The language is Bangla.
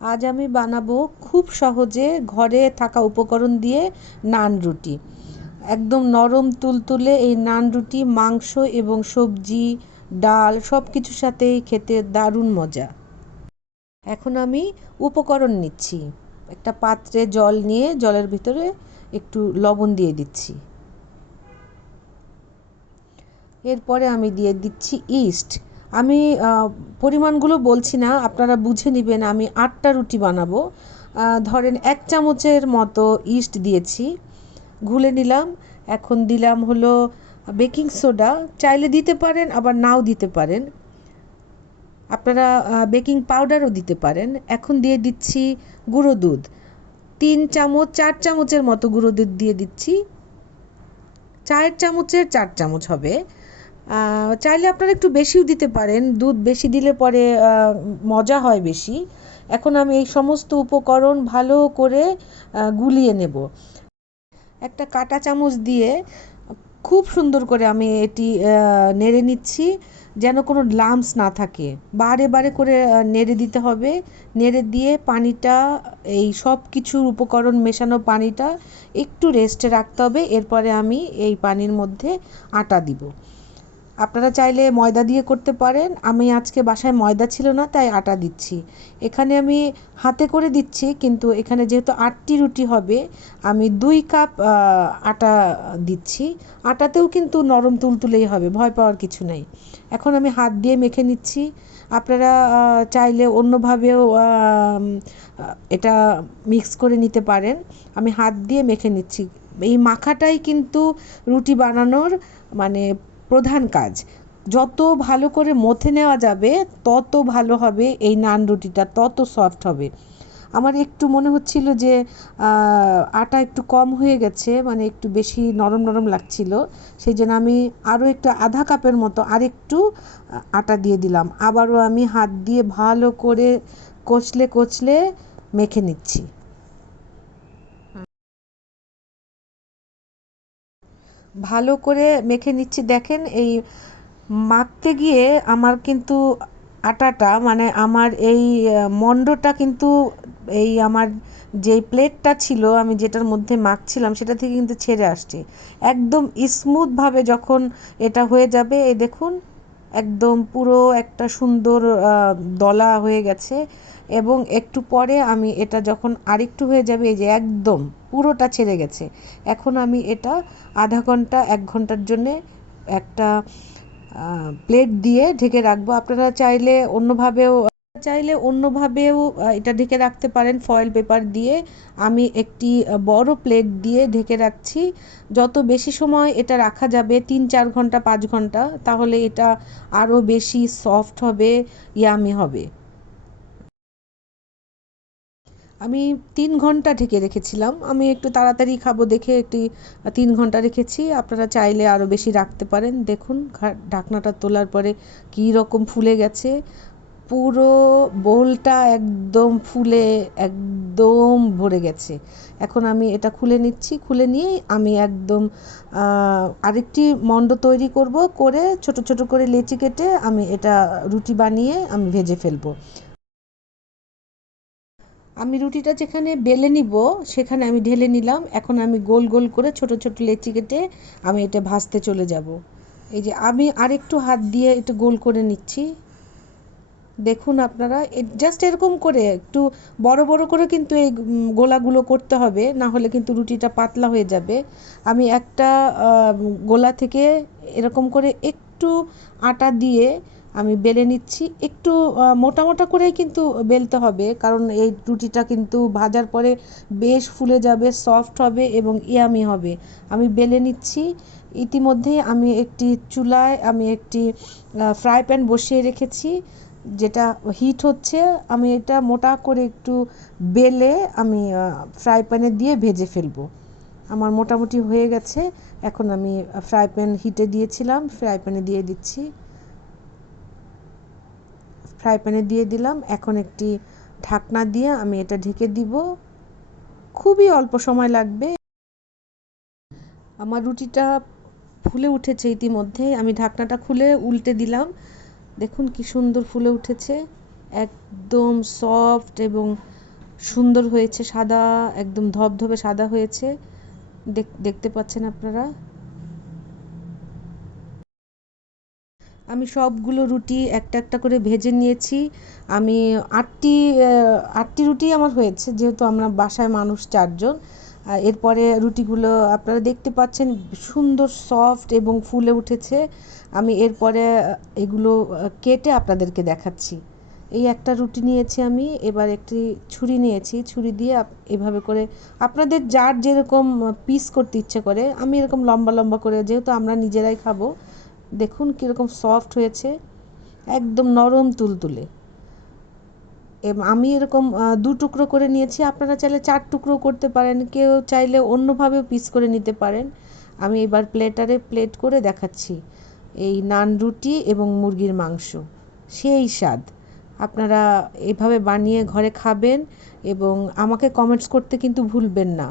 আজ আমি বানাবো খুব সহজে ঘরে থাকা উপকরণ দিয়ে নান রুটি। একদম নরম তুলতুলে এই নান রুটি মাংস এবং সবজি, ডাল সব কিছুর সাথেই খেতে দারুণ মজা। এখন আমি উপকরণ নিচ্ছি। একটা পাত্রে জল নিয়ে জলের ভিতরে একটু লবণ দিয়ে দিচ্ছি। এরপরে আমি দিয়ে দিচ্ছি ইস্ট। আমি পরিমাণগুলো বলছি না, আপনারা বুঝে নেবেন। আমি 8টা রুটি বানাবো। ধরেন 1 চামচের মতো ইস্ট দিয়েছি, ঘুলে নিলাম। এখন দিলাম হলো বেকিং সোডা, চাইলে দিতে পারেন আবার নাও দিতে পারেন। আপনারা বেকিং পাউডারও দিতে পারেন। এখন দিয়ে দিচ্ছি গুঁড়ো দুধ, 3 চামচ 4 চামচের মতো গুঁড়ো দুধ দিয়ে দিচ্ছি। 4 চামচের 4 চামচ হবে। চাইলে আপনারা একটু বেশিও দিতে পারেন, দুধ বেশি দিলে পরে মজা হয় বেশি। এখন আমি এই সমস্ত উপকরণ ভালো করে গুলিয়ে নেব। একটা কাঁটা চামচ দিয়ে খুব সুন্দর করে আমি এটি নেড়ে নিচ্ছি, যেন কোনো লাম্পস না থাকে। বারে বারে করে নেড়ে দিতে হবে। নেড়ে দিয়ে পানিটা, এই সব কিছুর উপকরণ মেশানো পানিটা একটু রেস্টে রাখতে হবে। এরপরে আমি এই পানির মধ্যে আটা দিব। আপনারা চাইলে ময়দা দিয়ে করতে পারেন। আমি আজকে বাসায় ময়দা ছিল না, তাই আটা দিচ্ছি। এখানে আমি হাতে করে দিচ্ছি, কিন্তু এখানে যেহেতু 8টি রুটি হবে, আমি 2 কাপ আটা দিচ্ছি। আটাতেও কিন্তু নরম তুলতুলেই হবে, ভয় পাওয়ার কিছু নেই। এখন আমি হাত দিয়ে মেখে নিচ্ছি। আপনারা চাইলে অন্যভাবেও এটা মিক্স করে নিতে পারেন। আমি হাত দিয়ে মেখে নিচ্ছি। এই মাখাটাই কিন্তু রুটি বানানোর মানে প্রধান কাজ। যত ভালো করে মথে নেওয়া যাবে তত ভালো হবে, এই নান রুটিটা তত সফট হবে। আমার একটু মনে হচ্ছিল যে আটা একটু কম হয়ে গেছে, মানে একটু বেশি নরম নরম লাগছিল। সেই জন্য আমি আরও একটু আধা কাপের মতো আরেকটু আটা দিয়ে দিলাম। আবারও আমি হাত দিয়ে ভালো করে কচলে কচলে মেখে নিচ্ছি। ভালো করে মেখে নিচ্ছি। দেখেন, এই মাখতে গিয়ে আমার কিন্তু আটাটা, মানে আমার এই মণ্ডটা কিন্তু, এই আমার যেই প্লেটটা ছিল আমি যেটার মধ্যে মাখছিলাম সেটা থেকে কিন্তু ছেড়ে আসছে। একদম স্মুথভাবে যখন এটা হয়ে যাবে, এই দেখুন একদম পুরো একটা সুন্দর দলা হয়ে গেছে। এবং একটু পরে আমি এটা যখন আরেকটু হয়ে যাবে, এই যে একদম পুরোটা ছেড়ে গেছে। এখন আমি এটা আধা ঘন্টা 1 ঘন্টার জন্যে একটা প্লেট দিয়ে ঢেকে রাখবো। আপনারা চাইলে অন্যভাবেও এটা ঢেকে রাখতে পারেন, ফয়েল পেপার দিয়ে। আমি একটি বড় প্লেট দিয়ে ঢেকে রাখছি। যত বেশি সময় এটা রাখা যাবে, 3-4 ঘন্টা 5 ঘন্টা, তাহলে এটা আরও বেশি সফট হবে, ইয়ামি হবে। আমি 3 ঘন্টা ঢেকে রেখেছিলাম। আমি একটু তাড়াতাড়ি খাবো দেখে একটি 3 ঘন্টা রেখেছি। আপনারা চাইলে আরও বেশি রাখতে পারেন। দেখুন ঢাকনাটা তোলার পরে কী রকম ফুলে গেছে। পুরো বোলটা একদম ফুলে একদম ভরে গেছে। এখন আমি এটা খুলে নিচ্ছি। খুলে নিয়ে আমি একদম আরেকটি মণ্ড তৈরি করব, করে ছোট ছোট করে লেচি কেটে আমি এটা রুটি বানিয়ে আমি ভেজে ফেলবো। আমি রুটিটা যেখানে বেলে নিব সেখানে আমি ঢেলে নিলাম। এখন আমি গোল গোল করে ছোট ছোট লেচি কেটে আমি এটা ভাজতে চলে যাব। এই যে আমি আরেকটু হাত দিয়ে একটু গোল করে নিচ্ছি। দেখুন আপনারা, জাস্ট এরকম করে একটু বড় বড় করে কিন্তু এই গোলাগুলো করতে হবে, না হলে কিন্তু রুটিটা পাতলা হয়ে যাবে। আমি একটা গোলা থেকে এরকম করে একটু আটা দিয়ে আমি বেলে নিচ্ছি। একটু মোটা মোটা করেই কিন্তু বেলতে হবে, কারণ এই রুটিটা কিন্তু ভাজার পরে বেশ ফুলে যাবে, সফট হবে এবং ইয়ামি হবে। আমি বেলে নিচ্ছি। ইতিমধ্যেই আমি একটি ফ্রাই প্যান বসিয়ে রেখেছি, যেটা হিট হচ্ছে। আমি এটা মোটা করে একটু বেলে আমি ফ্রাই প্যানে দিয়ে ভেজে ফেলবো। আমার মোটামুটি হয়ে গেছে। এখন আমি ফ্রাই প্যান হিটে দিয়েছিলাম, ফ্রাই প্যানে দিয়ে দিচ্ছি। ফ্রাই প্যানে দিয়ে দিলাম। এখন একটি ঢাকনা দিয়ে আমি এটা ঢেকে দিব। খুবই অল্প সময় লাগবে। আমার রুটিটা ফুলে উঠেছে ইতিমধ্যে। আমি ঢাকনাটা খুলে উল্টে দিলাম। দেখুন কি সুন্দর ফুলে উঠেছে। একদম সফট এবং সুন্দর হয়েছে, সাদা, একদম ধবধবে সাদা হয়েছে, দেখতে পাচ্ছেন আপনারা। আমি সবগুলো রুটি একটা একটা করে ভেজে নিয়েছি। আমি আটটি রুটি আমার হয়েছে, যেহেতু আমরা বাসায় মানুষ 4 জন। এরপরে রুটিগুলো আপনারা দেখতে পাচ্ছেন সুন্দর সফট এবং ফুলে উঠেছে। আমি এরপরে এগুলো কেটে আপনাদেরকে দেখাচ্ছি। এই একটা রুটি নিয়েছি আমি, এবার একটি ছুরি নিয়েছি, ছুরি দিয়ে এভাবে করে আপনাদের যার যেরকম পিস করতে ইচ্ছে করে, আমি এরকম লম্বা লম্বা করে, যেহেতু আমরা নিজেরাই খাবো। দেখুন কীরকম সফট হয়েছে, একদম নরম তুলতুলে। আমি এরকম 2 টুকরো করে নিয়েছি, আপনারা চাইলে 4 টুকরো করতে পারেন, কেউ চাইলে অন্যভাবেও পিস করে নিতে পারেন। আমি এবার প্লেট করে দেখাচ্ছি এই নান রুটি এবং মুরগির মাংস, সেই স্বাদ। আপনারা এভাবে বানিয়ে ঘরে খাবেন এবং আমাকে কমেন্টস করতে কিন্তু ভুলবেন না।